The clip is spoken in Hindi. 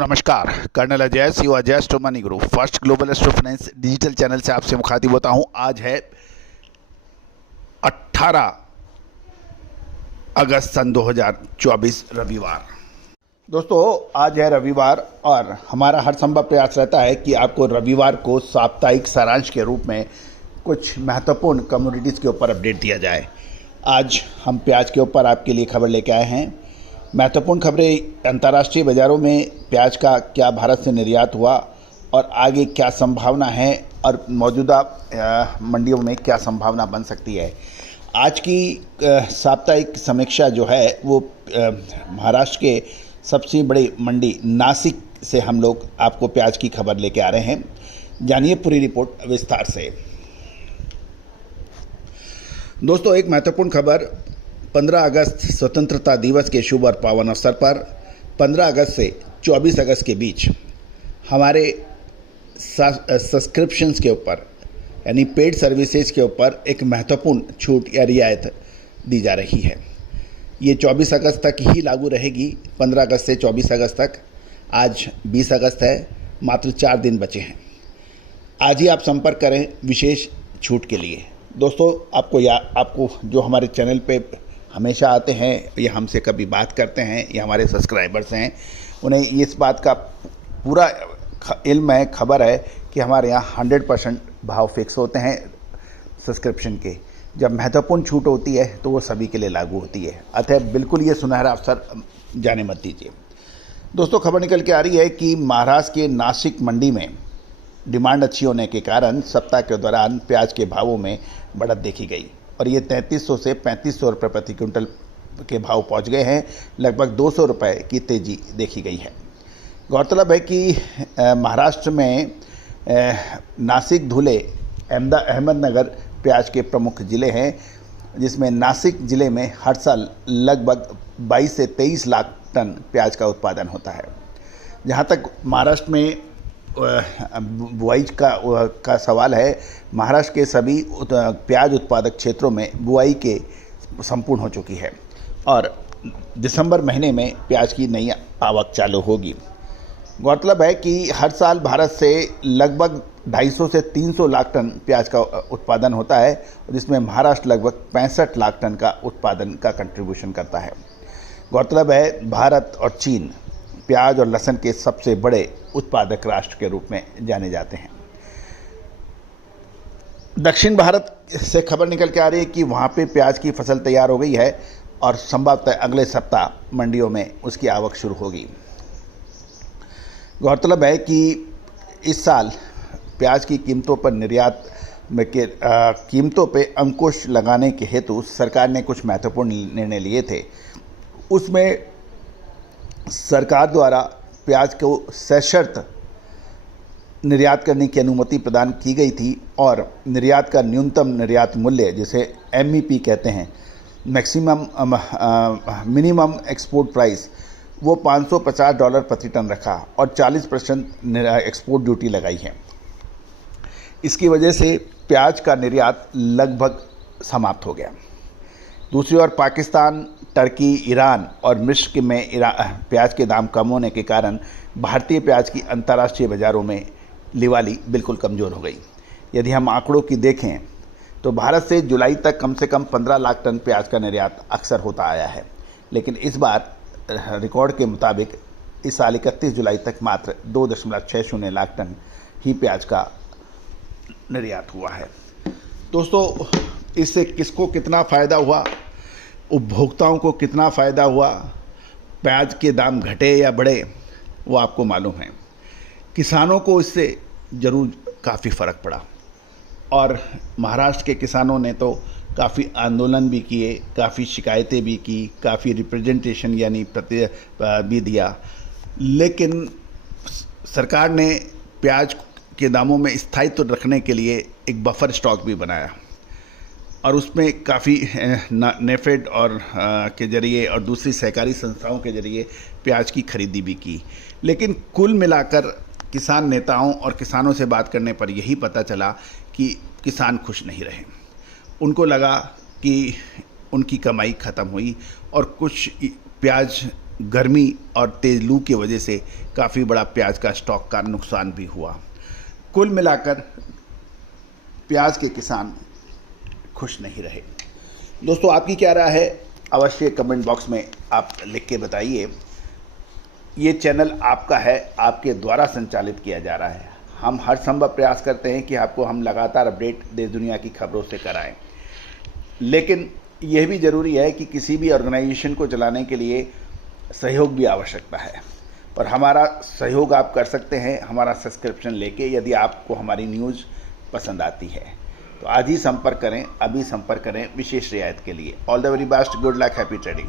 दोस्तों नमस्कार। Colonel Ajay C Ajay astro money group first global astro finance digital channel से आपसे मुखातिब होता हूं। आज है 18 अगस्त सन 2024 रविवार। दोस्तों आज है रविवार और हमारा हर संभव प्रयास रहता है कि आपको रविवार को साप्ताहिक सारांश के रूप में कुछ महत्वपूर्ण कमोडिटीज़ के ऊपर अपडेट दिया जाए। आज हम प्याज के ऊपर आपके लिए खबर लेके आए हैं। महत्वपूर्ण खबरें, अंतर्राष्ट्रीय बाज़ारों में प्याज का क्या भारत से निर्यात हुआ और आगे क्या संभावना है और मौजूदा मंडियों में क्या संभावना बन सकती है। आज की साप्ताहिक समीक्षा जो है वो महाराष्ट्र के सबसे बड़ी मंडी नासिक से हम लोग आपको प्याज की खबर लेके आ रहे हैं। जानिए पूरी रिपोर्ट विस्तार से। दोस्तों एक महत्वपूर्ण खबर, 15 अगस्त स्वतंत्रता दिवस के शुभ और पावन अवसर पर 15 अगस्त से 24 अगस्त के बीच हमारे सब्सक्रिप्शंस के ऊपर यानी पेड सर्विसेज के ऊपर एक महत्वपूर्ण छूट या रियायत दी जा रही है। ये 24 अगस्त तक ही लागू रहेगी। 15 अगस्त से 24 अगस्त तक। आज 20 अगस्त है, मात्र 4 दिन बचे हैं। आज ही आप संपर्क करें विशेष छूट के लिए। दोस्तों आपको जो हमारे चैनल पे हमेशा आते हैं या हमसे कभी बात करते हैं या हमारे सब्सक्राइबर्स हैं, उन्हें इस बात का पूरा इल्म है, खबर है कि हमारे यहाँ 100% भाव फिक्स होते हैं सब्सक्रिप्शन के। जब महत्वपूर्ण छूट होती है तो वो सभी के लिए लागू होती है। अतः बिल्कुल ये सुनहरा अवसर जाने मत दीजिए। दोस्तों खबर निकल के आ रही है कि महाराष्ट्र के नासिक मंडी में डिमांड अच्छी होने के कारण सप्ताह के दौरान प्याज के भावों में बढ़त देखी गई और ये 3300 से 3500 रुपये प्रति क्विंटल के भाव पहुंच गए हैं। लगभग 200 रुपये की तेज़ी देखी गई है। गौरतलब है कि महाराष्ट्र में नासिक, धुले, अहमदनगर प्याज के प्रमुख ज़िले हैं, जिसमें नासिक ज़िले में हर साल लगभग 22 से 23 लाख टन प्याज का उत्पादन होता है। जहाँ तक महाराष्ट्र में बुआई का सवाल है, महाराष्ट्र के सभी प्याज उत्पादक क्षेत्रों में बुआई के संपूर्ण हो चुकी है और दिसंबर महीने में प्याज की नई आवक चालू होगी। गौरतलब है कि हर साल भारत से लगभग 250 से 300 लाख टन प्याज का उत्पादन होता है, जिसमें महाराष्ट्र लगभग 65 लाख टन का उत्पादन का कंट्रीब्यूशन करता है। गौरतलब है भारत और चीन प्याज और लहसुन के सबसे बड़े उत्पादक राष्ट्र के रूप में जाने जाते हैं। दक्षिण भारत से खबर निकल के आ रही है कि वहाँ पे प्याज की फसल तैयार हो गई है और संभवतः अगले सप्ताह मंडियों में उसकी आवक शुरू होगी। गौरतलब है कि इस साल प्याज की कीमतों पर कीमतों पे अंकुश लगाने के हेतु सरकार ने कुछ महत्वपूर्ण निर्णय लिए थे। उसमें सरकार द्वारा प्याज को सशर्त निर्यात करने की अनुमति प्रदान की गई थी और निर्यात का न्यूनतम निर्यात मूल्य, जिसे MEP कहते हैं, मिनिमम एक्सपोर्ट प्राइस, वो $550 प्रति टन रखा और 40% एक्सपोर्ट ड्यूटी लगाई है। इसकी वजह से प्याज का निर्यात लगभग समाप्त हो गया। दूसरी ओर पाकिस्तान, टर्की, ईरान और मिस्र में प्याज के दाम कम होने के कारण भारतीय प्याज की अंतर्राष्ट्रीय बाज़ारों में लिवाली बिल्कुल कमज़ोर हो गई। यदि हम आंकड़ों की देखें तो भारत से जुलाई तक कम से कम 15 लाख टन प्याज का निर्यात अक्सर होता आया है, लेकिन इस बार रिकॉर्ड के मुताबिक इस साल 31 जुलाई तक मात्र 2.60 लाख टन ही प्याज का निर्यात हुआ है। दोस्तों इससे किसको कितना फ़ायदा हुआ, उपभोक्ताओं को कितना फ़ायदा हुआ, प्याज के दाम घटे या बढ़े, वो आपको मालूम है। किसानों को इससे ज़रूर काफ़ी फ़र्क पड़ा और महाराष्ट्र के किसानों ने तो काफ़ी आंदोलन भी किए, काफ़ी शिकायतें भी की, काफ़ी रिप्रेजेंटेशन यानी भी दिया, लेकिन सरकार ने प्याज के दामों में स्थायित्व रखने के लिए एक बफर स्टॉक भी बनाया और उसमें काफ़ी नेफेड और के ज़रिए और दूसरी सहकारी संस्थाओं के ज़रिए प्याज की खरीदी भी की। लेकिन कुल मिलाकर किसान नेताओं और किसानों से बात करने पर यही पता चला कि किसान खुश नहीं रहे। उनको लगा कि उनकी कमाई ख़त्म हुई और कुछ प्याज गर्मी और तेज़ लू की वजह से काफ़ी बड़ा प्याज का स्टॉक का नुकसान भी हुआ। कुल मिलाकर प्याज के किसान खुश नहीं रहे। दोस्तों, आपकी क्या राय है अवश्य कमेंट बॉक्स में आप लिख के बताइए। ये चैनल आपका है, आपके द्वारा संचालित किया जा रहा है। हम हर संभव प्रयास करते हैं कि आपको हम लगातार अपडेट देश दुनिया की खबरों से कराएं, लेकिन यह भी ज़रूरी है कि किसी भी ऑर्गेनाइजेशन को चलाने के लिए सहयोग भी आवश्यकता है, और हमारा सहयोग आप कर सकते हैं हमारा सब्सक्रिप्शन लेके, यदि आपको हमारी न्यूज़ पसंद आती है तो आज ही संपर्क करें, अभी संपर्क करें विशेष रियायत के लिए। All the very best, good luck, happy trading.